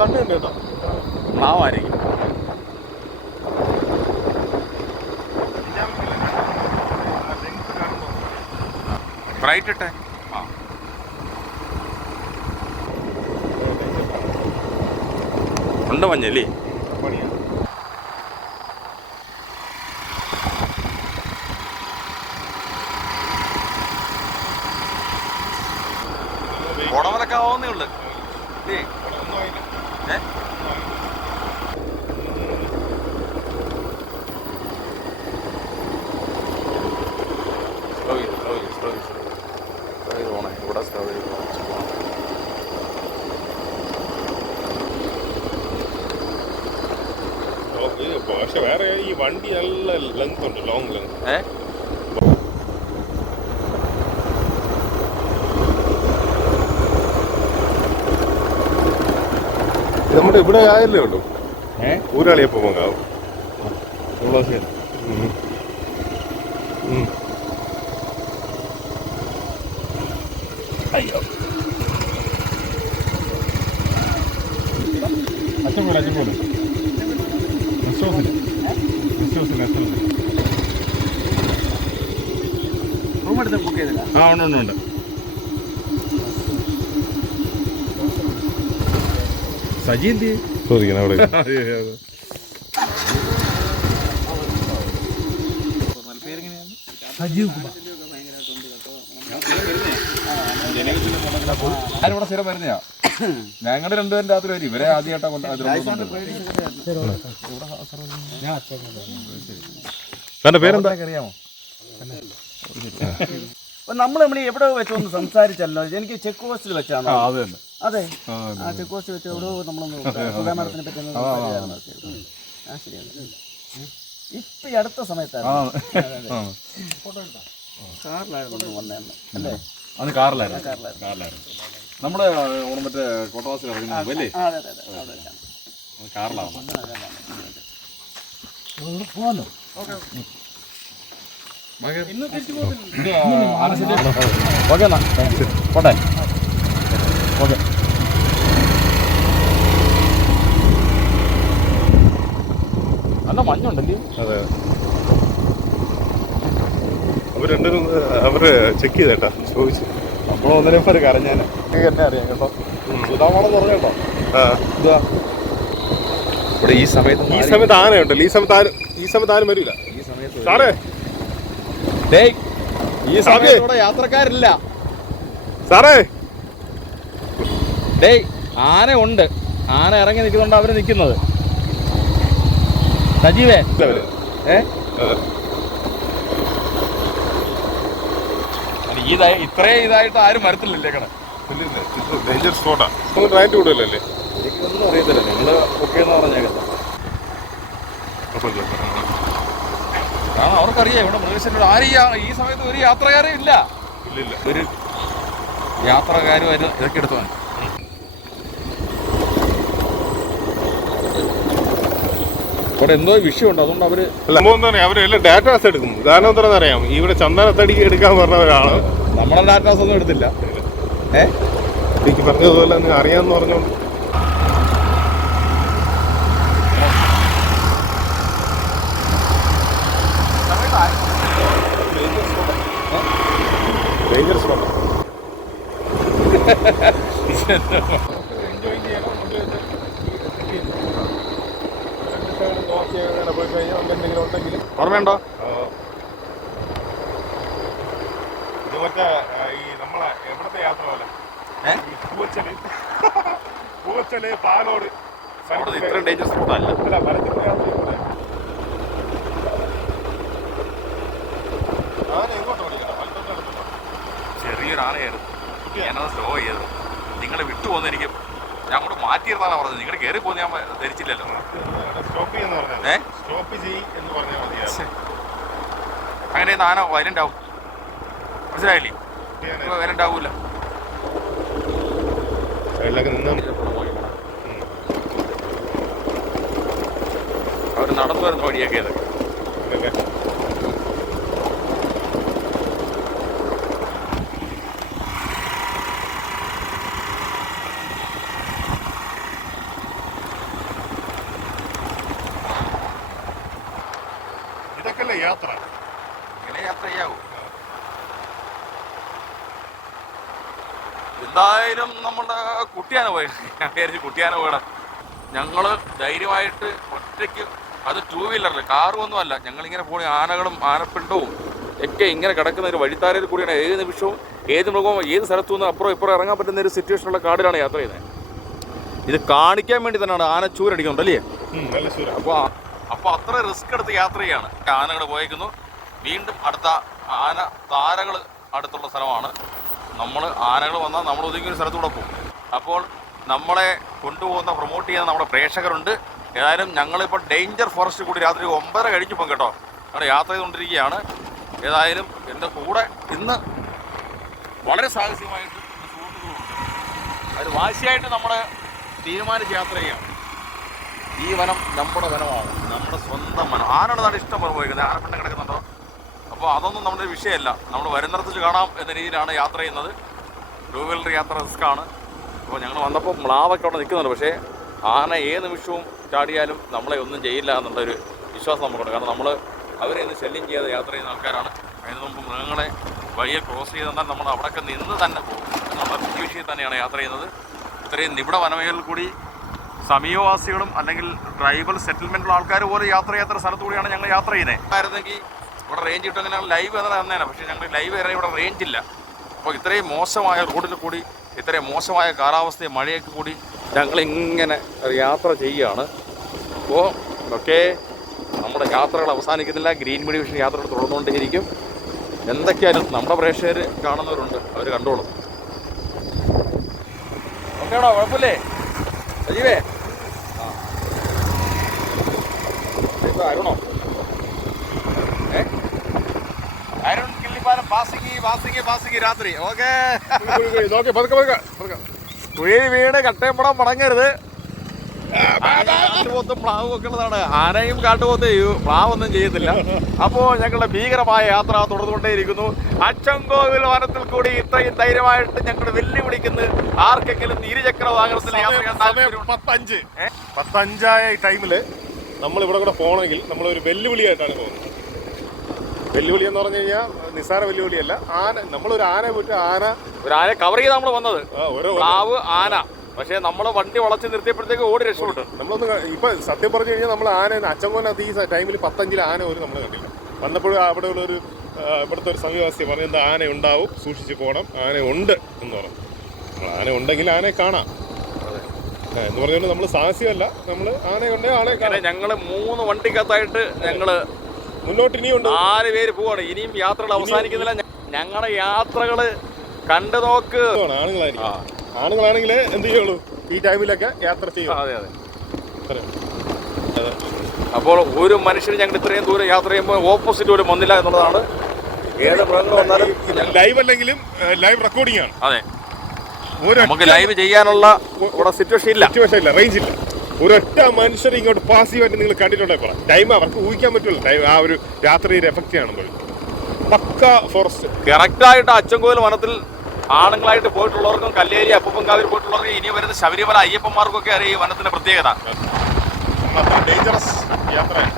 കണ്ടുണ്ട് കേട്ടോ. പ്ലാവായിരിക്കും ബ്രൈറ്റ് ഇട്ടേ. ആ. ഉണ്ട് മഞ്ഞല്ലേ പണിയാ ഉടമലൊക്കെ ആവുന്നേ ഉള്ളു ഇല്ലേ? ഒന്നും ആയില്ല ഏ? Slow ചെയ്ത്, slow ചെയ്ത്, slow ചെയ്ത്, slow ചെയ്ത്. Slow ചെയ്ത് പോണേ. ഇവിടെ slow ചെയ്ത് പോണം. ഓ, ഇത് പക്ഷെ വേറെ ഈ വണ്ടി നല്ല ലെങ്ത് ഉണ്ട് ലോങ് ലെങ്ത് ഏ? നമ്മുടെ ഇവിടെ ആയല്ലേ ഉള്ളൂ. ഏ? ഊരാളിയപ്പോ പോകാവും അച്ചൻപോലെ അച്ചൻപോലെ റിസോസിന് ആ ഉണ്ട് ഉണ്ട് ഉണ്ട്. സജി എന്ത് ചോദിക്കണം അവിടെ. സജീവ് കുമാർ ഞാനിവിടെ സ്ഥിരം വരുന്നയാ? ഞങ്ങളുടെ രണ്ടുപേരും രാത്രി വരും. ഇവരെ ആദ്യമായിട്ടാ കൊണ്ട് തന്റെ പേരെന്താ? അറിയാമോ? നമ്മൾ നമ്മൾ എവിടെ വെച്ച് ഒന്ന് സംസാരിച്ചല്ലോ? എനിക്ക് ചെക്ക് പോസ്റ്റിൽ വെച്ചാണ് അത് തന്നെ അതെ. ആ ചെക്ക് പോസ്റ്റ് വെച്ച് എവിടെ നമ്മളൊന്ന് സുഖാമരത്തിനെ പറ്റി ഒന്ന് സംസാരിച്ചായിരുന്നു. ആ ശരിയാണ് ഇപ്പൊ ഈ അടുത്ത സമയത്താണ് കാറിലായിരുന്നു വന്നേന്ന് അല്ലേ? അത് കാറിലായിരുന്നു. കാറിലായിരുന്നു. കാറിലായിരുന്നു. നമ്മുടെ ഓണം മറ്റേ കോട്ടവാസിൽ ഇറങ്ങുന്ന മുമ്പ് അല്ലേ ആ, അതെ അതെ അതെ. അവിടെ വെച്ചാണ്. അത് കാറിലാവുന്നു. ആ, അതെ, അതെ. ഓക്കെ എന്നാ പോട്ടെ. ഓക്കെ നല്ല മഞ്ഞുണ്ടല്ലേ? അതെ. അവർ രണ്ടും അവർ ചെക്ക് ചെയ്തേട്ടാ. ചോദിച്ചു. നമ്മൾ ഒന്നിനെ പേര് കരഞ്ഞാൽ നിങ്ങൾക്ക് എന്നെ അറിയാം കേട്ടോ. സുധാമോളം പറഞ്ഞു കേട്ടോ. ഇതാ. ഇവിടെ ഈ സമയത്ത് ഈ സമയത്ത് ആനയുണ്ടല്ലോ. ഈ സമയത്ത് ആരും ഈ സമയത്ത് ആരും വരില്ല. ഈ സമയത്ത് സാറേ ഈ സാബി. സമയത്ത് ഇവിടെ യാത്രക്കാരില്ല. സാറേ. ഡേയ് ആന ഉണ്ട്. ആന ഇറങ്ങി നിൽക്കുന്നുണ്ട് അവർ നിൽക്കുന്നത്. സജീവേ. ഇത്രേ ഏ? ആ. അല്ല, ഇതായി ഇത്രയും ഇതായിട്ട് ആരും വരത്തില്ലല്ലേ കട? ഡേഞ്ചർ സ്പോട്ടാ നമ്മൾ റൈറ്റ് വിടുമല്ലേ എനിക്കൊന്നും അറിയത്തില്ല. നിങ്ങൾ ഓക്കെ എന്ന് പറഞ്ഞേക്കട്ടെ കാരണം അവർക്കറിയാം ഇവിടെ മൃഗശല്യം. ആരും ഈ സമയത്ത് ഒരു യാത്രക്കാരും ഇല്ല. ഇല്ലില്ല. ഒരു യാത്രക്കാരും അതിന് ഇതൊക്കെ എടുത്തു. ഇവിടെ എന്തോ വിഷയമുണ്ട് അതുകൊണ്ട് അവർ സംഭവം തന്നെ അവരെല്ലാം ഡാറ്റാസ് എടുക്കും കാരണം എന്താണെന്ന് അറിയാം ഇവിടെ ചന്ദനത്തടി എടുക്കാൻ പറഞ്ഞവരാണ് നമ്മളെ ഡാറ്റാസ് ഒന്നും എടുത്തില്ല. ഏഹ് എനിക്ക് പറഞ്ഞതുപോലെ അറിയാമെന്ന് പറഞ്ഞോണ്ട് ഡേഞ്ചർ സ്പോട്ടാ ഓർമ്മയുണ്ടോ? ഇത് മറ്റേ ഈ നമ്മളെ എവിടത്തെ യാത്ര പോലെ പൂച്ചൽ പൂവച്ചൽ പാലോട്. ഇത്രയും ഡേഞ്ചർ സ്പോട്ട് അല്ല. മലച്ചിത്ര യാത്ര ചെറിയൊരു ആളെയായിരുന്നു ഞാനത് സ്ലോ ചെയ്തത് നിങ്ങൾ വിട്ടുപോകുന്ന എനിക്ക് ഞാൻ അങ്ങോട്ട് മാറ്റിയിരുന്നാണ് പറഞ്ഞത്. നിങ്ങൾ കയറി പോകുന്ന ഞാൻ ധരിച്ചില്ലല്ലോ. സ്റ്റോപ്പ് ചെയ്യുന്ന പറഞ്ഞാൽ ഏ? സ്റ്റോപ്പ് ചെയ് എന്ന് പറഞ്ഞാൽ മതിയായിരുന്നു അങ്ങനെ നാനോ വയലന്റ് ആവും മനസ്സിലായില്ലേ വയലന്റ് ആവൂല അവർ നടന്നു വരുന്ന വഴിയൊക്കെ ഇത് ഇതൊക്കെ യാത്ര. ഇങ്ങനെ യാത്ര ചെയ്യാവൂ എന്തായാലും നമ്മുടെ കുട്ടിയാന പോയത്. ഞാൻ വിചാരിച്ചു കുട്ടിയാന പോയടാ. ഞങ്ങൾ ധൈര്യമായിട്ട് ഒറ്റയ്ക്ക് അത് ടൂ വീലറിൽ കാറും ഒന്നും അല്ല. ഞങ്ങളിങ്ങനെ പോണി ആനകളും ആനപ്പിണ്ടവും ഒക്കെ ഇങ്ങനെ കിടക്കുന്ന ഒരു വഴിത്താരയിൽ കൂടിയാണ്. ഏത് നിമിഷവും ഏത് മൃഗവും ഏത് സ്ഥലത്തു നിന്ന് അപ്പുറം ഇപ്പുറം ഇറങ്ങാൻ പറ്റുന്ന ഒരു സിറ്റുവേഷനുള്ള കാടിലാണ് യാത്ര ചെയ്യുന്നത്. ഇത് കാണിക്കാൻ വേണ്ടി തന്നെയാണ് ആന ചൂരടിക്കുന്നുണ്ട് അല്ലേ? ഉം, നല്ല ശൂരം അപ്പോൾ അപ്പോൾ അത്ര റിസ്ക് എടുത്ത് യാത്ര ചെയ്യാണ്. ആനകൾ പോയേക്കുന്നു. വീണ്ടും അടുത്ത ആന താരകൾ അടുത്തുള്ള സ്ഥലമാണ്. നമ്മൾ ആനകൾ വന്നാൽ നമ്മൾ ഒതുങ്ങിയ ഒരു സ്ഥലത്തൂടെ പോകും. അപ്പോൾ നമ്മളെ കൊണ്ടുപോകുന്ന പ്രൊമോട്ട് ചെയ്യുന്ന നമ്മുടെ പ്രേക്ഷകരുണ്ട്. ഏതായാലും ഞങ്ങളിപ്പോൾ ഡേഞ്ചർ ഫോറസ്റ്റ് കൂടി രാത്രി ഒമ്പതര പോകും കേട്ടോ. ഞങ്ങൾ യാത്ര ചെയ്തുകൊണ്ടിരിക്കുകയാണ്. ഏതായാലും എന്റെ കൂടെ ഇന്ന് വളരെ സാഹസികമായിട്ട് സുഹൃത്തുക്കളുണ്ട്. അത് വാശിയായിട്ട് നമ്മൾ തീരുമാനിച്ച് യാത്ര ചെയ്യുകയാണ്. ഈ വനം നമ്മുടെ വനമാണ്. നമ്മുടെ സ്വന്തം വനം. നാട് ഇഷ്ടം പോലെ പോയിരിക്കുന്നത്? ആനപ്പിണ്ട കിടക്കുന്നുണ്ടോ? അപ്പോൾ അതൊന്നും നമ്മുടെ വിഷയമല്ല. നമ്മൾ വരുന്നിടത്ത് കാണാം എന്ന രീതിയിലാണ് യാത്ര ചെയ്യുന്നത്. ടൂ വീലർ യാത്ര റിസ്ക്കാണ്. അപ്പോൾ ഞങ്ങൾ വന്നപ്പോൾ മ്ലാവൊക്കെ അവിടെ നിൽക്കുന്നുണ്ട്. പക്ഷേ ആന ഏത് നിമിഷവും ചാടിയാലും നമ്മളെ ഒന്നും ചെയ്യില്ല എന്നുള്ളൊരു വിശ്വാസം നമുക്കുണ്ട്. കാരണം നമ്മൾ അവരെ ഇന്ന് ശല്യം ചെയ്യാതെ യാത്ര ചെയ്യുന്ന ആൾക്കാരാണ്. അതിന് മുമ്പ് മൃഗങ്ങളെ വഴിയെ ക്രോസ് ചെയ്ത് തന്നാൽ നമ്മൾ അവിടെയൊക്കെ നിന്ന് തന്നെ പോകും. എന്നുള്ള വിഷയത്തിൽ തന്നെയാണ് യാത്ര ചെയ്യുന്നത്. ഇത്രയും നിബിഡ വനമേഖലയിൽ കൂടി സമീപവാസികളും അല്ലെങ്കിൽ ട്രൈബൽ സെറ്റിൽമെന്റുള്ള ആൾക്കാർ പോലെ യാത്ര ചെയ്യാത്ത സ്ഥലത്തു കൂടിയാണ് ഞങ്ങൾ യാത്ര ചെയ്യുന്നത് ഇവിടെ റേഞ്ച് കിട്ടുമെങ്കിൽ ലൈവ് എന്ന് തന്നേനെ. പക്ഷേ ഞങ്ങൾ ലൈവ് വരെ ഇവിടെ റേഞ്ച് ഇല്ല. അപ്പോൾ ഇത്രയും മോശമായ റോഡിൽ കൂടി ഇത്രയും മോശമായ കാലാവസ്ഥയും മഴയൊക്കെ കൂടി ഞങ്ങൾ ഇങ്ങനെ ഒരു യാത്ര ചെയ്യുകയാണ്. അപ്പോൾ ഒക്കെ നമ്മുടെ യാത്രകൾ അവസാനിക്കുന്നില്ല. ഗ്രീൻ മീഡിയ വിഷൻ യാത്രകൾ തുടർന്നുകൊണ്ടേയിരിക്കും. എന്തൊക്കെയായാലും നമ്മുടെ പ്രേക്ഷകർ കാണുന്നവരുണ്ട്. അവർ കണ്ടോളും. ഓക്കേണോ കുഴപ്പമില്ലേ? സജീവേ? ഇപ്പൊ അരുണോ ഏ? Arun Killipalam passing passing passing രാത്രി. ഓക്കേ നോക്കി പതുക്കെ പതുക്കെ പതുക്കെ. കുഴി വീണ് കട്ടയപ്പടം മടങ്ങരുത്. കാട്ടുപോത്തും പ്ലാവും ഒക്കെ ഉള്ളതാണ്. ആനയും കാട്ടുപോത്ത് പ്ലാവൊന്നും ചെയ്യത്തില്ല. അപ്പോൾ ഞങ്ങളുടെ ഭീകരമായ യാത്ര തുടർന്നുകൊണ്ടേയിരിക്കുന്നു. അച്ചൻകോവിൽ വനത്തിൽ കൂടി ഇത്രയും ധൈര്യമായിട്ട് ഞങ്ങൾ വെല്ലുവിളിക്കുന്നു. ആർക്കെങ്കിലും ഇരുചക്ര വാഹനത്തിൽ യാത്ര? പത്തഞ്ച്? പത്തഞ്ചായ ടൈമിൽ നമ്മൾ ഇവിടെ കൂടെ പോകണമെങ്കിൽ നമ്മളൊരു ഒരു വെല്ലുവിളിയായിട്ടാണ് പോകുന്നത്. വെല്ലുവിളി എന്ന് പറഞ്ഞു കഴിഞ്ഞാൽ നിസ്സാര വെല്ലുവിളിയല്ല. ആന നമ്മളൊരു ആന വിട്ട് ആന ഒരു ആന കവർ ചെയ്ത് നമ്മൾ വന്നത്. ഓരോ പ്ലാവ് ആന. പക്ഷേ നമ്മൾ വണ്ടി വളച്ച് നിർത്തിയപ്പോഴത്തേക്ക് ഓടി രക്ഷപ്പെട്ടു. നമ്മളൊന്ന് ഇപ്പൊ സത്യം പറഞ്ഞു കഴിഞ്ഞാൽ നമ്മൾ ആന അച്ചങ്കോനകത്ത് ഈ ടൈമിൽ പത്തഞ്ചിൽ ആന ഒരു നമ്മൾ കണ്ടില്ല. വന്നപ്പോഴും അവിടെ ഉള്ളൊരു ആ, ഇവിടുത്തെ ഒരു സമീപവാസി പറഞ്ഞു എന്താ ആന ഉണ്ടാവും സൂക്ഷിച്ച് പോകണം ആന ഉണ്ട് എന്ന് പറഞ്ഞു. ആന ഉണ്ടെങ്കിൽ ആനയെ കാണാം. എന്ന് പറഞ്ഞുകൊണ്ട് നമ്മൾ സാഹസ്യമല്ല നമ്മൾ ആനയുണ്ടെങ്കിൽ ആളെ അങ്ങനെ ഞങ്ങൾ മൂന്ന് വണ്ടിക്കകത്തായിട്ട് ഞങ്ങൾ മുന്നോട്ട് ഇനിയുണ്ട് നാല് പേര് പോവാണ്. ഇനിയും യാത്രകൾ അവസാനിക്കുന്നില്ല. ഞങ്ങളുടെ യാത്രകൾ കണ്ടു നോക്ക്. ആണുങ്ങളായിരിക്കും. ആണുങ്ങളാണെങ്കിൽ എന്ത് ചെയ്യുള്ളൂ? ഈ ടൈമിലൊക്കെ യാത്ര ചെയ്യും. അതെ അതെ. അതെ അപ്പോൾ ഒരു മനുഷ്യന് ഞങ്ങൾ ഇത്രയും ദൂരം യാത്ര ചെയ്യുമ്പോൾ ഓപ്പോസിറ്റ് പോലും വന്നില്ല എന്നുള്ളതാണ്. ഏത് മൃഗങ്ങൾ വന്നാലും ലൈവ് അല്ലെങ്കിലും ലൈവ് റെക്കോർഡിംഗ് ആണ്. അതെ. നമുക്ക് ലൈവ് ചെയ്യാനുള്ള ഇവിടെ സിറ്റുവേഷൻ ഇല്ല. സിറ്റുവേഷൻ ഇല്ല. റേഞ്ച് ഇല്ല. ഒരൊറ്റ മനുഷ്യർ ഇങ്ങോട്ട് പാസീവായിട്ട് നിങ്ങൾ കണ്ടിട്ടുണ്ടെങ്കിൽ പറ ടൈം അവർക്ക് ഊഹിക്കാൻ പറ്റില്ല. ടൈം ആ ഒരു രാത്രിയുടെ എഫക്റ്റ് കാണുമ്പോൾ പക്ക ഫോറസ്റ്റ് കറക്റ്റായിട്ട് അച്ചൻകോവിൽ വനത്തിൽ ആണുങ്ങളായിട്ട് പോയിട്ടുള്ളവർക്കും കല്ലേരി അപ്പൂപ്പൻകാവിൽ പോയിട്ടുള്ളവർക്കും ഇനി വരുന്ന ശബരിമല അയ്യപ്പന്മാർക്കൊക്കെ അറിയാം ഈ വനത്തിന്റെ പ്രത്യേകത. ഡേഞ്ചറസ് യാത്രയാണ്.